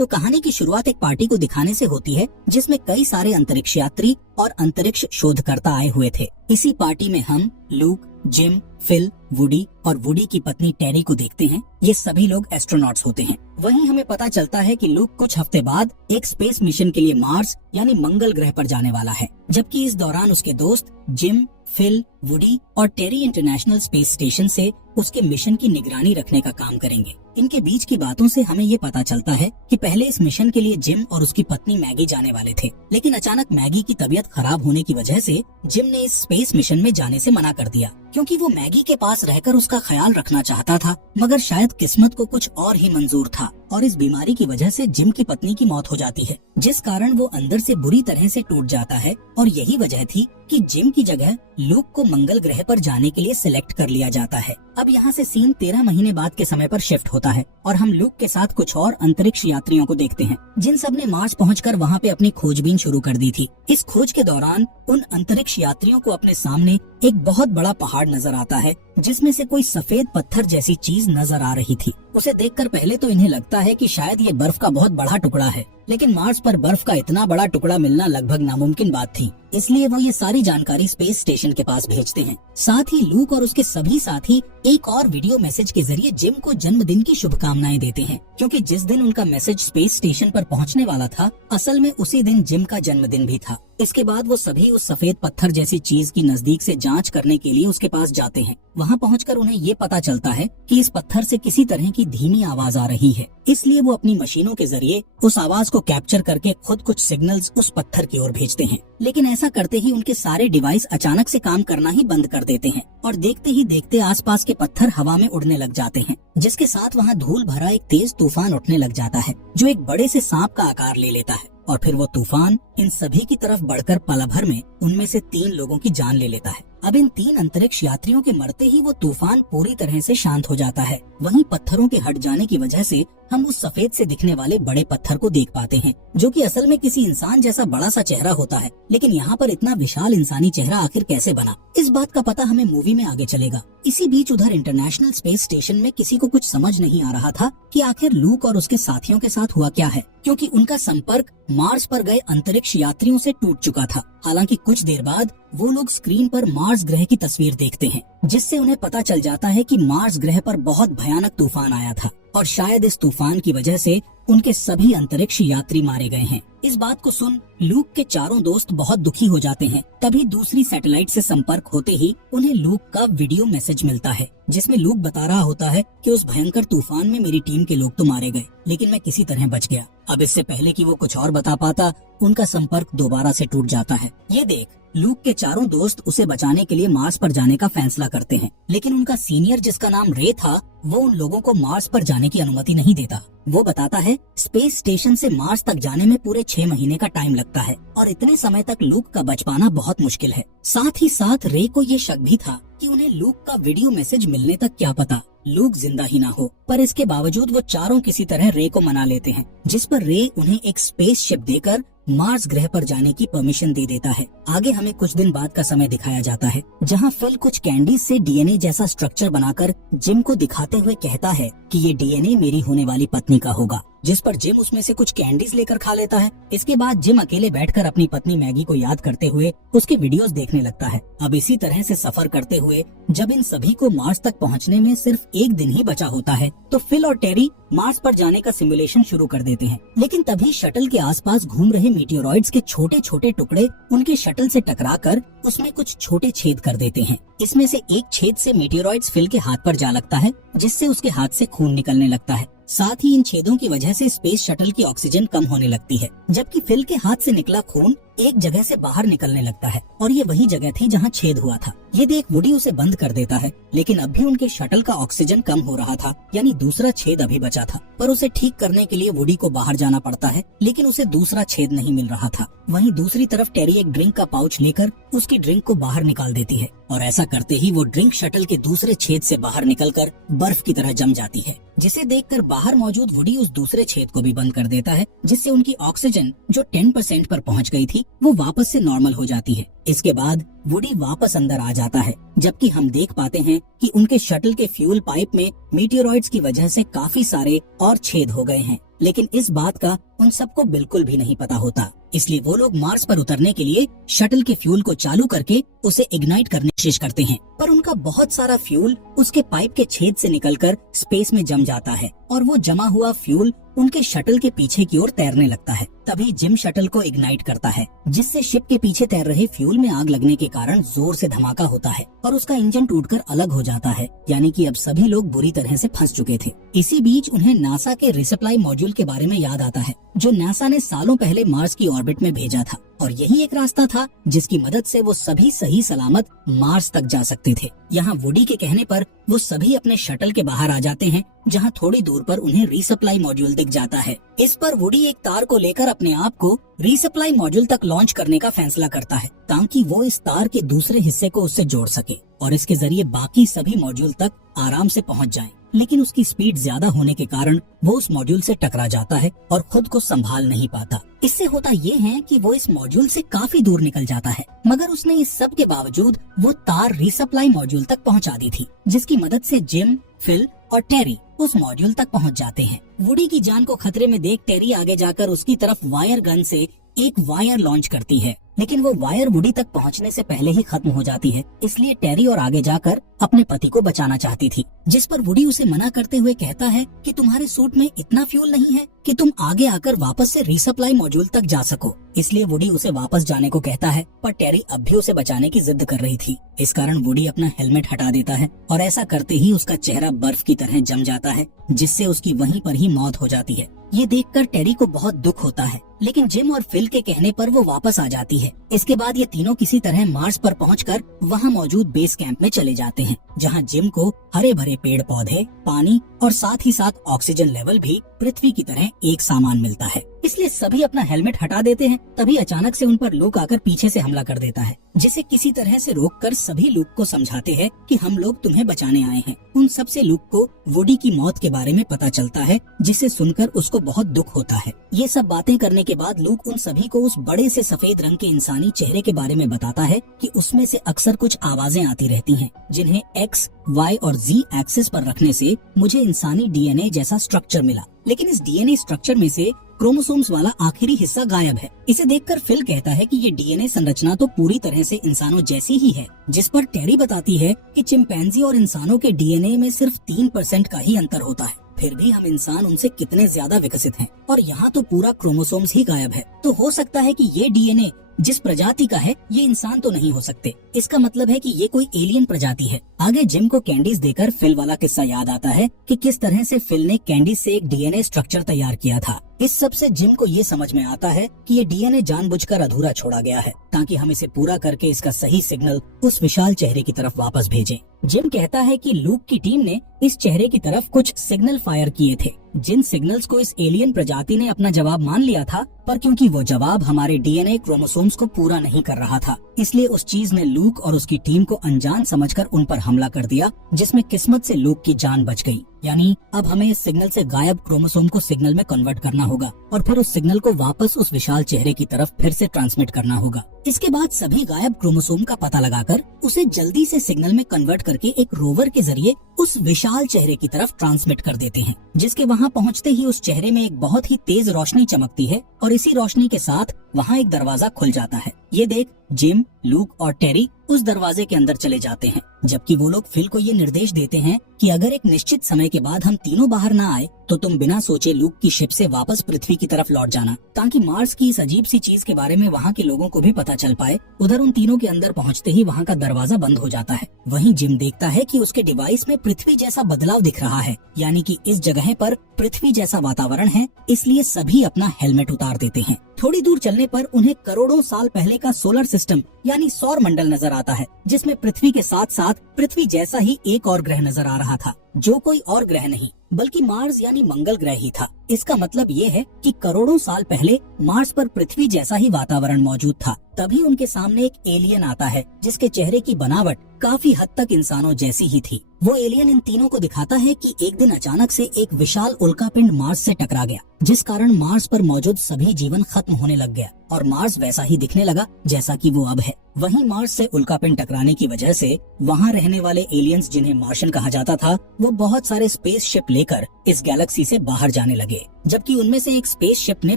तो कहानी की शुरुआत एक पार्टी को दिखाने से होती है जिसमें कई सारे अंतरिक्ष यात्री और अंतरिक्ष शोधकर्ता आए हुए थे। इसी पार्टी में हम लूक, जिम, फिल, वुडी और वुडी की पत्नी टेरी को देखते हैं। ये सभी लोग एस्ट्रोनॉट्स होते हैं। वहीं हमें पता चलता है कि लूक कुछ हफ्ते बाद एक स्पेस मिशन के लिए मार्स यानी मंगल ग्रह पर जाने वाला है, जबकि इस दौरान उसके दोस्त जिम, फिल, वुडी और टेरी इंटरनेशनल स्पेस स्टेशन से उसके मिशन की निगरानी रखने का काम करेंगे। इनके बीच की बातों से हमें ये पता चलता है कि पहले इस मिशन के लिए जिम और उसकी पत्नी मैगी जाने वाले थे, लेकिन अचानक मैगी की तबीयत खराब होने की वजह से जिम ने इस स्पेस मिशन में जाने से मना कर दिया, क्योंकि वो मैगी के पास रहकर उसका ख्याल रखना चाहता था, मगर शायद किस्मत को कुछ और ही मंजूर था और इस बीमारी की वजह से जिम की पत्नी की मौत हो जाती है, जिस कारण वो अंदर से बुरी तरह से टूट जाता है। और यही वजह थी कि जिम की जगह लूक को मंगल ग्रह पर जाने के लिए सिलेक्ट कर लिया जाता है। अब यहाँ से सीन 13 महीने बाद के समय पर शिफ्ट होता है और हम लूक के साथ कुछ और अंतरिक्ष यात्रियों को देखते हैं, जिन सब ने मार्स पहुंचकर वहाँ पे अपनी खोजबीन शुरू कर दी थी। इस खोज के दौरान उन अंतरिक्ष यात्रियों को अपने सामने एक बहुत बड़ा पहाड़ नजर आता है, जिसमें से कोई सफेद पत्थर जैसी चीज नजर आ रही थी। उसे देखकर पहले तो इन्हें लगता है कि शायद ये बर्फ का बहुत बड़ा टुकड़ा है, लेकिन मार्स पर बर्फ का इतना बड़ा टुकड़ा मिलना लगभग नामुमकिन बात थी, इसलिए वो ये सारी जानकारी स्पेस स्टेशन के पास भेजते हैं। साथ ही लूक और उसके सभी साथी एक और वीडियो मैसेज के जरिए जिम को जन्मदिन की शुभकामनाएं देते हैं, क्योंकि जिस दिन उनका मैसेज स्पेस स्टेशन पर पहुंचने वाला था, असल में उसी दिन जिम का जन्मदिन भी था। इसके बाद वो सभी उस सफेद पत्थर जैसी चीज की नजदीक से जांच करने के लिए उसके पास जाते हैं। वहाँ पहुंचकर उन्हें ये पता चलता है कि इस पत्थर से किसी तरह की धीमी आवाज आ रही है, इसलिए वो अपनी मशीनों के जरिए उस आवाज को कैप्चर करके खुद कुछ सिग्नल्स उस पत्थर की ओर भेजते हैं। लेकिन ऐसा करते ही उनके सारे डिवाइस अचानक से काम करना ही बंद कर देते हैं और देखते ही देखते आसपास के पत्थर हवा में उड़ने लग जाते हैं, जिसके साथ वहाँ धूल भरा एक तेज तूफान उठने लग जाता है, जो एक बड़े से सांप का आकार ले लेता है। और फिर वो तूफान इन सभी की तरफ बढ़कर पल भर में उनमें से 3 लोगों की जान ले लेता है। अब इन 3 अंतरिक्ष यात्रियों के मरते ही वो तूफान पूरी तरह से शांत हो जाता है। वहीं पत्थरों के हट जाने की वजह से हम उस सफेद से दिखने वाले बड़े पत्थर को देख पाते हैं, जो कि असल में किसी इंसान जैसा बड़ा सा चेहरा होता है। लेकिन यहाँ पर इतना विशाल इंसानी चेहरा आखिर कैसे बना, इस बात का पता हमें मूवी में आगे चलेगा। इसी बीच उधर इंटरनेशनल स्पेस स्टेशन में किसी को कुछ समझ नहीं आ रहा था कि आखिर लूक और उसके साथियों के साथ हुआ क्या है, क्योंकि उनका संपर्क मार्स पर गए अंतरिक्ष यात्रियों से टूट चुका था। हालांकि कुछ देर बाद वो लोग स्क्रीन पर मार्स ग्रह की तस्वीर देखते हैं, जिससे उन्हें पता चल जाता है कि मार्स ग्रह पर बहुत भयानक तूफान आया था और शायद इस तूफान की वजह से उनके सभी अंतरिक्ष यात्री मारे गए हैं। इस बात को सुन लूक के चारों दोस्त बहुत दुखी हो जाते हैं। तभी दूसरी सैटेलाइट से संपर्क होते ही उन्हें लूक का वीडियो मैसेज मिलता है, जिसमें लूक बता रहा होता है कि उस भयंकर तूफान में मेरी टीम के लोग तो मारे गए, लेकिन मैं किसी तरह बच गया। अब इससे पहले कि वो कुछ और बता पाता, उनका संपर्क दोबारा से टूट जाता है। ये देख लूक के चारों दोस्त उसे बचाने के लिए मार्स पर जाने का फैसला करते हैं, लेकिन उनका सीनियर जिसका नाम रे था, वो उन लोगों को मार्स पर जाने की अनुमति नहीं देता। वो बताता है स्पेस स्टेशन से मार्स तक जाने में पूरे 6 महीने का टाइम लगता है और इतने समय तक लूक का बच पाना बहुत मुश्किल है। साथ ही साथ रे को ये शक भी था कि उन्हें लूक का वीडियो मैसेज मिलने तक क्या पता लूक जिंदा ही ना हो, पर इसके बावजूद वो चारों किसी तरह रे को मना लेते हैं, जिस पर रे उन्हें एक स्पेस शिप देकर मार्स ग्रह पर जाने की परमिशन दे देता है। आगे हमें कुछ दिन बाद का समय दिखाया जाता है, जहां फिल कुछ कैंडीज से डीएनए जैसा स्ट्रक्चर बनाकर जिम को दिखाते हुए कहता है कि ये डीएनए मेरी होने वाली पत्नी का होगा, जिस पर जिम उसमें से कुछ कैंडीज लेकर खा लेता है। इसके बाद जिम अकेले बैठकर अपनी पत्नी मैगी को याद करते हुए उसके वीडियोस देखने लगता है। अब इसी तरह से सफर करते हुए जब इन सभी को मार्स तक पहुंचने में सिर्फ 1 दिन ही बचा होता है, तो फिल और टेरी मार्स पर जाने का सिमुलेशन शुरू कर देते हैं। लेकिन तभी शटल के आसपास घूम रहे मीटियोरॉइड्स के छोटे छोटे टुकड़े उनके शटल से टकराकर उसमें कुछ छोटे छेद कर देते हैं। इसमें से एक छेद से मीटियोरॉइड्स फिल के हाथ पर जा लगता है, जिससे उसके हाथ से खून निकलने लगता है। साथ ही इन छेदों की वजह से स्पेस शटल की ऑक्सीजन कम होने लगती है, जबकि फिल के हाथ से निकला खून एक जगह से बाहर निकलने लगता है और ये वही जगह थी जहाँ छेद हुआ था। ये देख वुडी उसे बंद कर देता है, लेकिन अब भी उनके शटल का ऑक्सीजन कम हो रहा था, यानी दूसरा छेद अभी बचा था। पर उसे ठीक करने के लिए वुडी को बाहर जाना पड़ता है, लेकिन उसे दूसरा छेद नहीं मिल रहा था। वहीं दूसरी तरफ टेरी एक ड्रिंक का पाउच लेकर उसकी ड्रिंक को बाहर निकाल देती है और ऐसा करते ही वो ड्रिंक शटल के दूसरे छेद से बाहर निकलकर बर्फ की तरह जम जाती है, जिसे देखकर बाहर मौजूद वुडी उस दूसरे छेद को भी बंद कर देता है, जिससे उनकी ऑक्सीजन जो 10% पर पहुंच गई थी वो वापस से नॉर्मल हो जाती है। इसके बाद वुडी वापस अंदर आ जाता है, जबकि हम देख पाते हैं कि उनके शटल के फ्यूल पाइप में मीटियोरॉइड्स की वजह से काफी सारे और छेद हो गए हैं। लेकिन इस बात का उन सबको बिल्कुल भी नहीं पता होता। इसलिए वो लोग मार्स पर उतरने के लिए शटल के फ्यूल को चालू करके उसे इग्नाइट करने की कोशिश करते हैं, पर उनका बहुत सारा फ्यूल उसके पाइप के छेद से निकलकर स्पेस में जम जाता है और वो जमा हुआ फ्यूल उनके शटल के पीछे की ओर तैरने लगता है। तभी जिम शटल को इग्नाइट करता है, जिससे शिप के पीछे तैर रहे फ्यूल में आग लगने के कारण जोर से धमाका होता है और उसका इंजन टूटकर अलग हो जाता है, यानी कि अब सभी लोग बुरी तरह से फंस चुके थे। इसी बीच उन्हें नासा के रिसप्लाई मॉड्यूल के बारे में याद आता है, जो नासा ने सालों पहले मार्स की ऑर्बिट में भेजा था, और यही एक रास्ता था जिसकी मदद से वो सभी सही सलामत मार्स तक जा सकते थे। यहाँ वुडी के कहने पर वो सभी अपने शटल के बाहर आ जाते हैं, जहाँ थोड़ी दूर पर उन्हें रीसप्लाई मॉड्यूल दिख जाता है। इस पर वुडी एक तार को लेकर अपने आप को रीसप्लाई मॉड्यूल तक लॉन्च करने का फैसला करता है, ताकि वो इस तार के दूसरे हिस्से को उससे जोड़ सके और इसके जरिए बाकी सभी मॉड्यूल तक आराम से पहुँच जाए। लेकिन उसकी स्पीड ज्यादा होने के कारण वो उस मॉड्यूल से टकरा जाता है और खुद को संभाल नहीं पाता। इससे होता ये है कि वो इस मॉड्यूल से काफी दूर निकल जाता है, मगर उसने इस सब के बावजूद वो तार रीसप्लाई मॉड्यूल तक पहुंचा दी थी, जिसकी मदद से जिम, फिल और टेरी उस मॉड्यूल तक पहुंच जाते हैं। वुडी की जान को खतरे में देख टेरी आगे जाकर उसकी तरफ वायर गन से एक वायर लॉन्च करती है, लेकिन वो वायर वुडी तक पहुंचने से पहले ही खत्म हो जाती है। इसलिए टेरी और आगे जाकर अपने पति को बचाना चाहती थी, जिस पर वुडी उसे मना करते हुए कहता है कि तुम्हारे सूट में इतना फ्यूल नहीं है कि तुम आगे आकर वापस से रीसप्लाई मॉड्यूल तक जा सको। इसलिए वुडी उसे वापस जाने को कहता है, पर टेरी अब भी उसे बचाने की जिद कर रही थी। इस कारण वुडी अपना हेलमेट हटा देता है और ऐसा करते ही उसका चेहरा बर्फ की तरह जम जाता है, जिससे उसकी वहीं पर ही मौत हो जाती है। ये देखकर टेरी को बहुत दुख होता है, लेकिन जिम और फिल के कहने पर वो वापस आ जाती है। इसके बाद ये तीनों किसी तरह मार्स पर पहुंचकर वहां मौजूद बेस कैंप में चले जाते हैं, जहां जिम को हरे भरे पेड़ पौधे, पानी और साथ ही साथ ऑक्सीजन लेवल भी पृथ्वी की तरह एक सामान मिलता है। इसलिए सभी अपना हेलमेट हटा देते हैं। तभी अचानक से उन पर लूक आकर पीछे से हमला कर देता है, जिसे किसी तरह से रोककर सभी लूक को समझाते हैं कि हम लोग तुम्हें बचाने आए हैं। उन सब से लूक को वुडी की मौत के बारे में पता चलता है, जिसे सुनकर उसको बहुत दुख होता है। ये सब बातें करने के बाद लूक उन सभी को उस बड़े से सफेद रंग के इंसानी चेहरे के बारे में बताता है कि उसमें से अक्सर कुछ आवाजें आती रहती हैं, जिन्हें X, Y और Z एक्सिस पर रखने से मुझे इंसानी DNA जैसा स्ट्रक्चर मिला, लेकिन इस DNA स्ट्रक्चर में से क्रोमोसोम्स वाला आखिरी हिस्सा गायब है। इसे देखकर फिल कहता है कि ये DNA संरचना तो पूरी तरह से इंसानों जैसी ही है, जिस पर टेरी बताती है कि चिंपैंजी और इंसानों के DNA में सिर्फ 3% का ही अंतर होता है। फिर भी हम इंसान उनसे कितने ज्यादा विकसित हैं, और यहाँ तो पूरा क्रोमोसोम्स ही गायब है। तो हो सकता है कि ये DNA जिस प्रजाति का है ये इंसान तो नहीं हो सकते। इसका मतलब है कि ये कोई एलियन प्रजाति है। आगे जिम को कैंडीज देकर फिल वाला किस्सा याद आता है कि किस तरह से फिल ने कैंडीज से एक DNA स्ट्रक्चर तैयार किया था। इस सब से जिम को ये समझ में आता है कि ये DNA जानबूझकर अधूरा छोड़ा गया है, ताकि हम इसे पूरा करके इसका सही सिग्नल उस विशाल चेहरे की तरफ वापस भेजें। जिम कहता है कि लूक की टीम ने इस चेहरे की तरफ कुछ सिग्नल फायर किए थे, जिन सिग्नल्स को इस एलियन प्रजाति ने अपना जवाब मान लिया था, पर क्योंकि वो जवाब हमारे DNA क्रोमोसोम्स को पूरा नहीं कर रहा था, इसलिए उस चीज ने लूक और उसकी टीम को अनजान समझकर उन पर हमला कर दिया, जिसमें किस्मत से लूक की जान बच गई। यानी अब हमें इस सिग्नल से गायब क्रोमोसोम को सिग्नल में कन्वर्ट करना होगा और फिर उस सिग्नल को वापस उस विशाल चेहरे की तरफ फिर से ट्रांसमिट करना होगा। इसके बाद सभी गायब क्रोमोसोम का पता लगाकर उसे जल्दी से सिग्नल में कन्वर्ट करके एक रोवर के जरिए उस विशाल चेहरे की तरफ ट्रांसमिट कर देते हैं, जिसके वहाँ पहुँचते ही उस चेहरे में एक बहुत ही तेज रोशनी चमकती है और इसी रोशनी के साथ वहाँ एक दरवाजा खुल जाता है। ये देख जिम, लूक और टेरी उस दरवाजे के अंदर चले जाते हैं, जबकि वो लोग फिल को ये निर्देश देते हैं कि अगर एक निश्चित समय के बाद हम तीनों बाहर ना आए तो तुम बिना सोचे लूक की शिप से वापस पृथ्वी की तरफ लौट जाना, ताकि मार्स की इस अजीब सी चीज के बारे में वहाँ के लोगों को भी पता चल पाए। उधर उन तीनों के अंदर पहुँचते ही वहाँ का दरवाजा बंद हो जाता है। वहीं जिम देखता है कि उसके डिवाइस में पृथ्वी जैसा बदलाव दिख रहा है, यानी कि इस जगह पर पृथ्वी जैसा वातावरण है, इसलिए सभी अपना हेलमेट उतार देते हैं। थोड़ी दूर चलने पर उन्हें करोड़ों साल पहले का सोलर सिस्टम यानी सौर मंडल नजर आता है, जिसमें पृथ्वी के साथ साथ पृथ्वी जैसा ही एक और ग्रह नजर आ रहा था, जो कोई और ग्रह नहीं बल्कि मार्स यानी मंगल ग्रह ही था। इसका मतलब ये है कि करोड़ों साल पहले मार्स पर पृथ्वी जैसा ही वातावरण मौजूद था। तभी उनके सामने एक एलियन आता है, जिसके चेहरे की बनावट काफी हद तक इंसानों जैसी ही थी। वो एलियन इन तीनों को दिखाता है कि एक दिन अचानक से एक विशाल उल्कापिंड मार्स से टकरा गया, जिस कारण मार्स पर मौजूद सभी जीवन खत्म होने लग गया और मार्स वैसा ही दिखने लगा जैसा कि वो अब है। वहीं मार्स से उल्कापिंड टकराने की वजह से वहां रहने वाले एलियंस, जिन्हें मार्शियन कहा जाता था, वो बहुत सारे स्पेसशिप लेकर इस गैलेक्सी से बाहर जाने लगे। जबकि उनमें से एक स्पेसशिप ने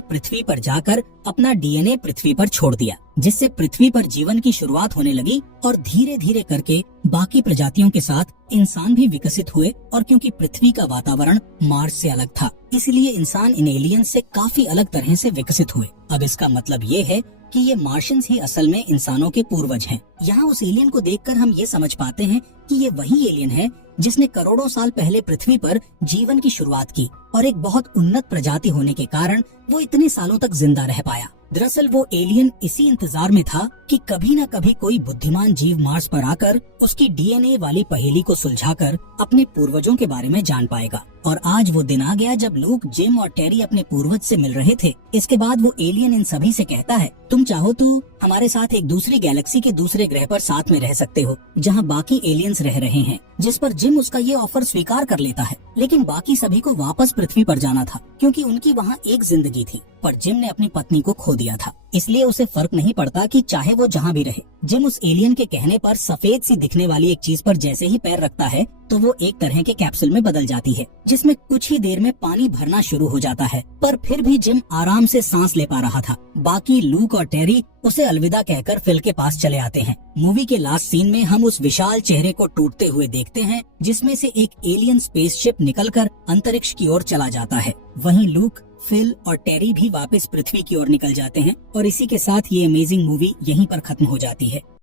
पृथ्वी पर जाकर अपना डीएनए पृथ्वी पर छोड़ दिया, जिससे पृथ्वी पर जीवन की शुरुआत होने लगी और धीरे धीरे करके बाकी प्रजातियों के साथ इंसान भी विकसित हुए। और क्योंकि पृथ्वी का वातावरण मार्स से अलग था, इसलिए इंसान इन एलियंस से काफी अलग तरह से विकसित हुए। अब इसका मतलब ये है कि ये मार्शियंस ही असल में इंसानों के पूर्वज हैं। यहाँ उस एलियन को देखकर हम ये समझ पाते हैं कि ये वही एलियन है जिसने करोड़ों साल पहले पृथ्वी पर जीवन की शुरुआत की, और एक बहुत उन्नत प्रजाति होने के कारण वो इतने सालों तक जिंदा रह पाया। दरअसल वो एलियन इसी इंतजार में था कि कभी न कभी कोई बुद्धिमान जीव मार्स पर आकर उसकी डीएनए वाली पहेली को सुलझाकर अपने पूर्वजों के बारे में जान पाएगा। और आज वो दिन आ गया जब लूक, जिम और टेरी अपने पूर्वज से मिल रहे थे। इसके बाद वो एलियन इन सभी से कहता है, तुम चाहो तो हमारे साथ एक दूसरी गैलेक्सी के दूसरे ग्रह पर साथ में रह सकते हो, जहाँ बाकी एलियंस रह रहे हैं। जिस पर जिम उसका ये ऑफर स्वीकार कर लेता है, लेकिन बाकी सभी को वापस पृथ्वी पर जाना था क्योंकि उनकी वहाँ एक जिंदगी थी। पर जिम ने अपनी पत्नी को खो दिया था, इसलिए उसे फर्क नहीं पड़ता कि चाहे वो जहाँ भी रहे। जिम उस एलियन के कहने पर सफेद सी दिखने वाली एक चीज पर जैसे ही पैर रखता है तो वो एक तरह के कैप्सूल में बदल जाती है, जिसमें कुछ ही देर में पानी भरना शुरू हो जाता है। पर फिर भी जिम आराम से सांस ले पा रहा था। बाकी लूक और टेरी उसे अलविदा कहकर फिल के पास चले आते हैं। मूवी के लास्ट सीन में हम उस विशाल चेहरे को टूटते हुए देखते हैं, जिसमें से एक एलियन स्पेसशिप निकलकर अंतरिक्ष की ओर चला जाता है। वहीं लूक, फिल और टेरी भी वापस पृथ्वी की ओर निकल जाते हैं। और इसी के साथ ये अमेजिंग मूवी यहीं पर खत्म हो जाती है।